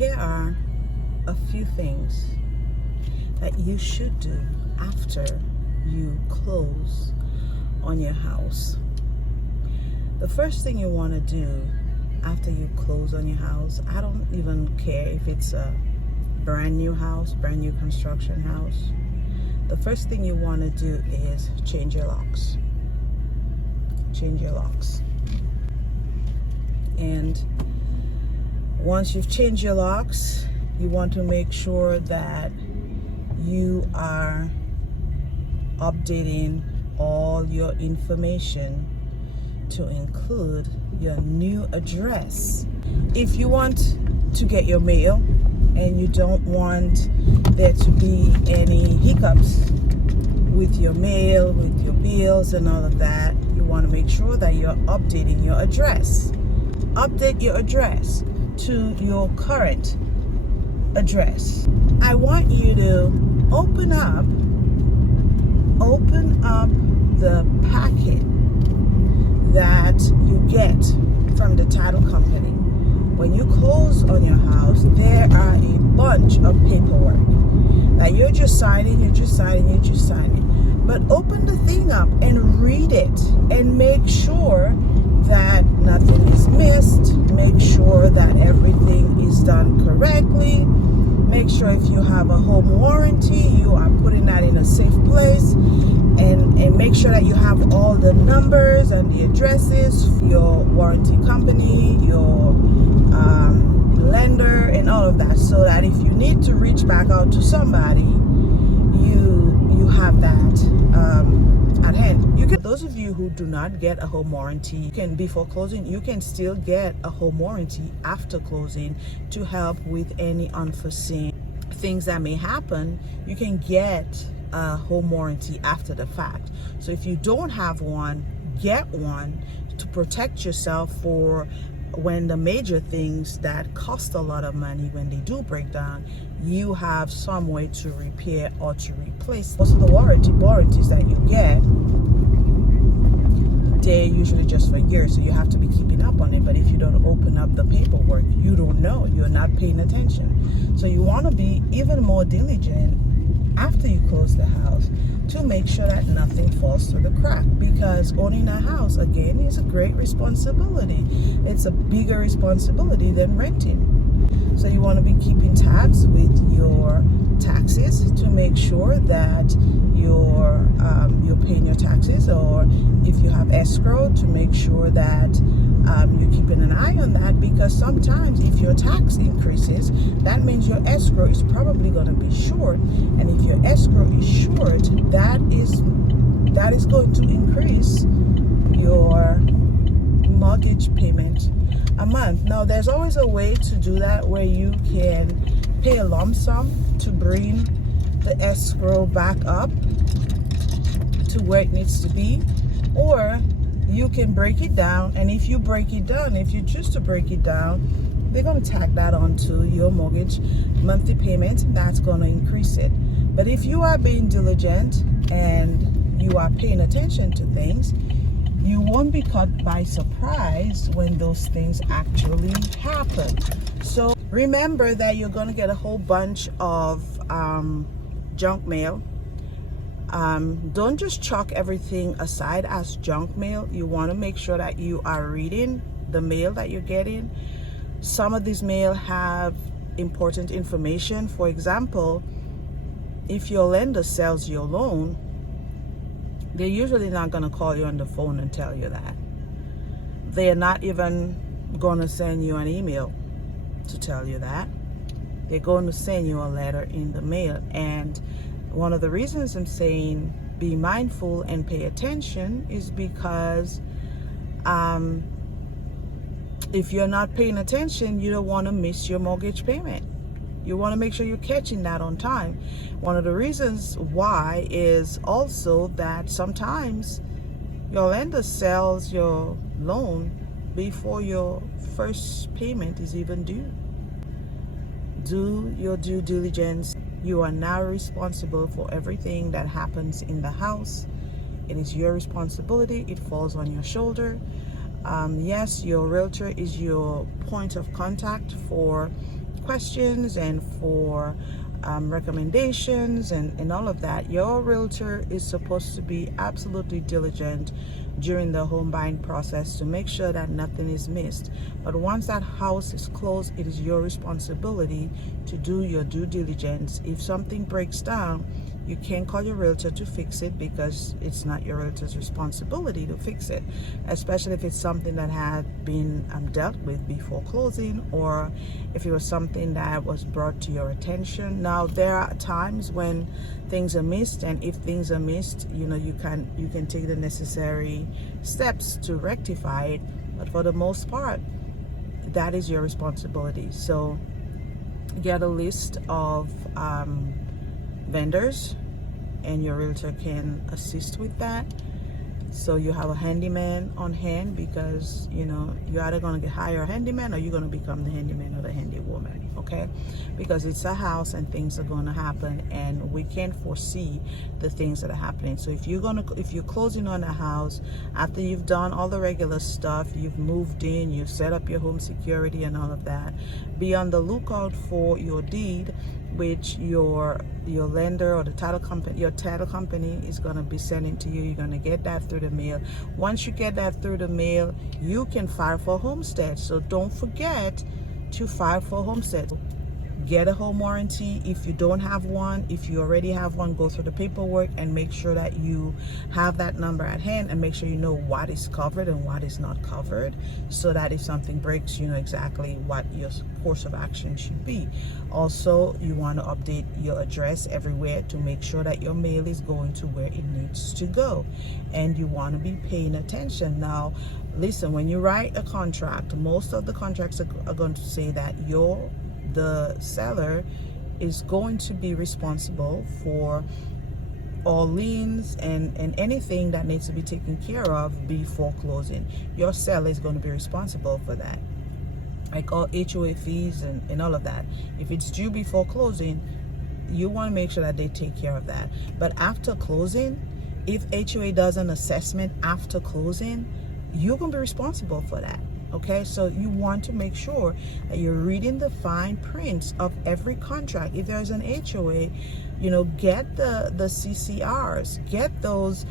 Here are a few things that you should do after you close on your house. The first thing you want to do after you close on your house, I don't even care if it's a brand new house, brand new construction house. The first thing you want to do is change your locks. Change your locks. And once you've changed your locks, you want to make sure that you are updating all your information to include your new address. If you want to get your mail and you don't want there to be any hiccups with your mail, with your bills and all of that, you want to make sure that you're updating your address. Update your address to your current address. I want you to open up the packet that you get from the title company. When you close on your house, there are a bunch of paperwork that you're just signing. But open the thing up and read it and make sure that nothing is missed. Make sure that everything is done correctly. Make sure if you have a home warranty, you are putting that in a safe place. And make sure that you have all the numbers and the addresses, your warranty company, your lender, and all of that, so that if you need to reach back out to somebody, you have that at hand. Those of you who do not get a home warranty, before closing, you can still get a home warranty after closing to help with any unforeseen things that may happen. You can get a home warranty after the fact. So if you don't have one, get one to protect yourself for when the major things that cost a lot of money, when they do break down, you have some way to repair or to replace. Also, the warranties that you get, they're usually just for years, so you have to be keeping up on it. But if you don't open up the paperwork, you don't know, you're not paying attention. So you want to be even more diligent after you close the house to make sure that nothing falls through the crack, because owning a house, again, is a great responsibility. It's a bigger responsibility than renting. So you want to be keeping tabs with your taxes to make sure that you're paying your taxes, or if you have escrow, to make sure that you're keeping an eye on that, because sometimes if your tax increases, that means your escrow is probably going to be short, and if your escrow is short, that is going to increase your mortgage payment a month. Now, there's always a way to do that where you can pay a lump sum to bring the escrow back up to where it needs to be, or you can break it down. And if you choose to break it down, they're going to tag that onto your mortgage monthly payment. That's going to increase it. But if you are being diligent and you are paying attention to things, you won't be caught by surprise when those things actually happen. So remember that you're going to get a whole bunch of junk mail. Don't just chalk everything aside as junk mail. You want to make sure that you are reading the mail that you're getting. Some of these mail have important information. For example, if your lender sells your loan, they're usually not going to call you on the phone and tell you that. They're not even going to send you an email to tell you that. They're going to send you a letter in the mail. And one of the reasons I'm saying be mindful and pay attention is because if you're not paying attention, you don't want to miss your mortgage payment. You want to make sure you're catching that on time. One of the reasons why is also that sometimes your lender sells your loan before your first payment is even due. Do your due diligence. You are now responsible for everything that happens in the house. It is your responsibility. It falls on your shoulder. Yes, your realtor is your point of contact for questions and for recommendations and all of that. Your realtor is supposed to be absolutely diligent during the home buying process to make sure that nothing is missed. But once that house is closed, it is your responsibility to do your due diligence. If something breaks down, you can't call your realtor to fix it, because it's not your realtor's responsibility to fix it, especially if it's something that had been dealt with before closing, or if it was something that was brought to your attention. Now, there are times when things are missed, and if things are missed, you can take the necessary steps to rectify it. But for the most part, that is your responsibility. So get a list of vendors, and your realtor can assist with that. So you have a handyman on hand, because you're either going to hire a handyman or you're going to become the handyman or the handy woman, okay? Because it's a house and things are going to happen, and we can't foresee the things that are happening. So if you're closing on a house after you've done all the regular stuff, you've moved in, you've set up your home security and all of that, be on the lookout for your deed, which your lender or your title company is going to be sending to you. You're going to get that through the mail. Once you get that through the mail, you can file for homestead. So don't forget to file for homestead. Get a home warranty if you don't have one. If you already have one, go through the paperwork and make sure that you have that number at hand, and make sure you know what is covered and what is not covered, so that if something breaks, you know exactly what your course of action should be. Also, you want to update your address everywhere to make sure that your mail is going to where it needs to go, and you want to be paying attention. Now, listen, when you write a contract, most of the contracts are going to say that the seller is going to be responsible for all liens and anything that needs to be taken care of before closing. Your seller is going to be responsible for that, like all HOA fees and all of that. If it's due before closing, you want to make sure that they take care of that. But after closing, if HOA does an assessment after closing, you're going to be responsible for that. Okay, so you want to make sure that you're reading the fine prints of every contract. If there's an HOA, get the CCRs, get those,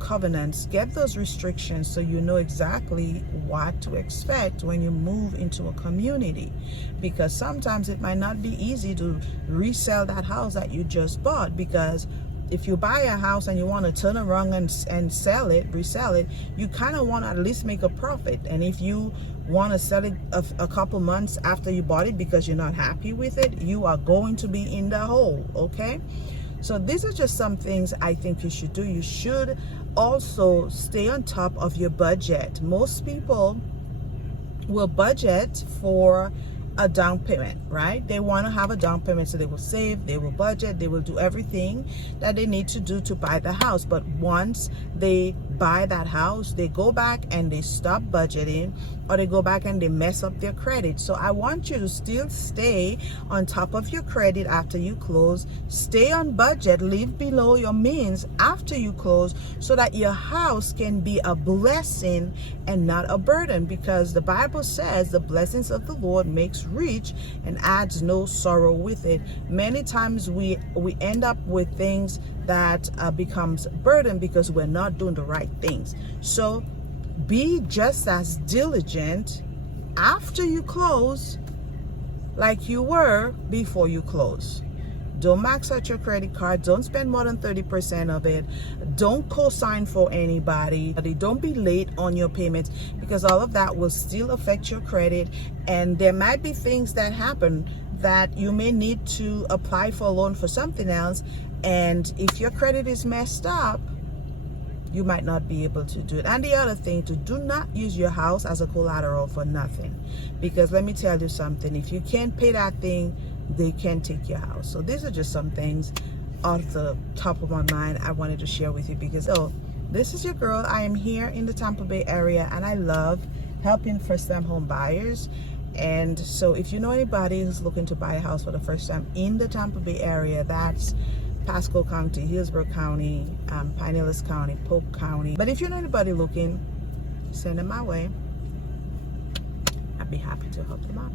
covenants, get those restrictions, so you know exactly what to expect when you move into a community. Because sometimes it might not be easy to resell that house that you just bought, because if you buy a house and you want to turn around and resell it, you kind of want to at least make a profit. And if you want to sell it a couple months after you bought it because you're not happy with it, you are going to be in the hole, okay? So these are just some things I think you should do. You should also stay on top of your budget. Most people will budget for a down payment, right? They want to have a down payment, so they will save, they will budget, they will do everything that they need to do to buy the house. But once they buy that house, they go back and they stop budgeting, or they go back and they mess up their credit. So I want you to still stay on top of your credit after you close. Stay on budget, live below your means after you close, so that your house can be a blessing and not a burden, because the Bible says the blessings of the Lord makes rich and adds no sorrow with it. Many times we end up with things that becomes burden because we're not doing the right things. So be just as diligent after you close like you were before you close. Don't max out your credit card. Don't spend more than 30% of it. Don't co-sign for anybody. Don't be late on your payments, because all of that will still affect your credit. And there might be things that happen that you may need to apply for a loan for something else. And if your credit is messed up, you might not be able to do it. And the other thing, do not use your house as a collateral for nothing. Because let me tell you something, if you can't pay that thing, they can take your house. So these are just some things off the top of my mind I wanted to share with you, because this is your girl. I am here in the Tampa Bay area, and I love helping first-time home buyers. And so if you know anybody who's looking to buy a house for the first time in the Tampa Bay area, that's Pasco County, Hillsborough County, Pinellas County, Polk County. But if you know anybody looking, send them my way. I'd be happy to help them out.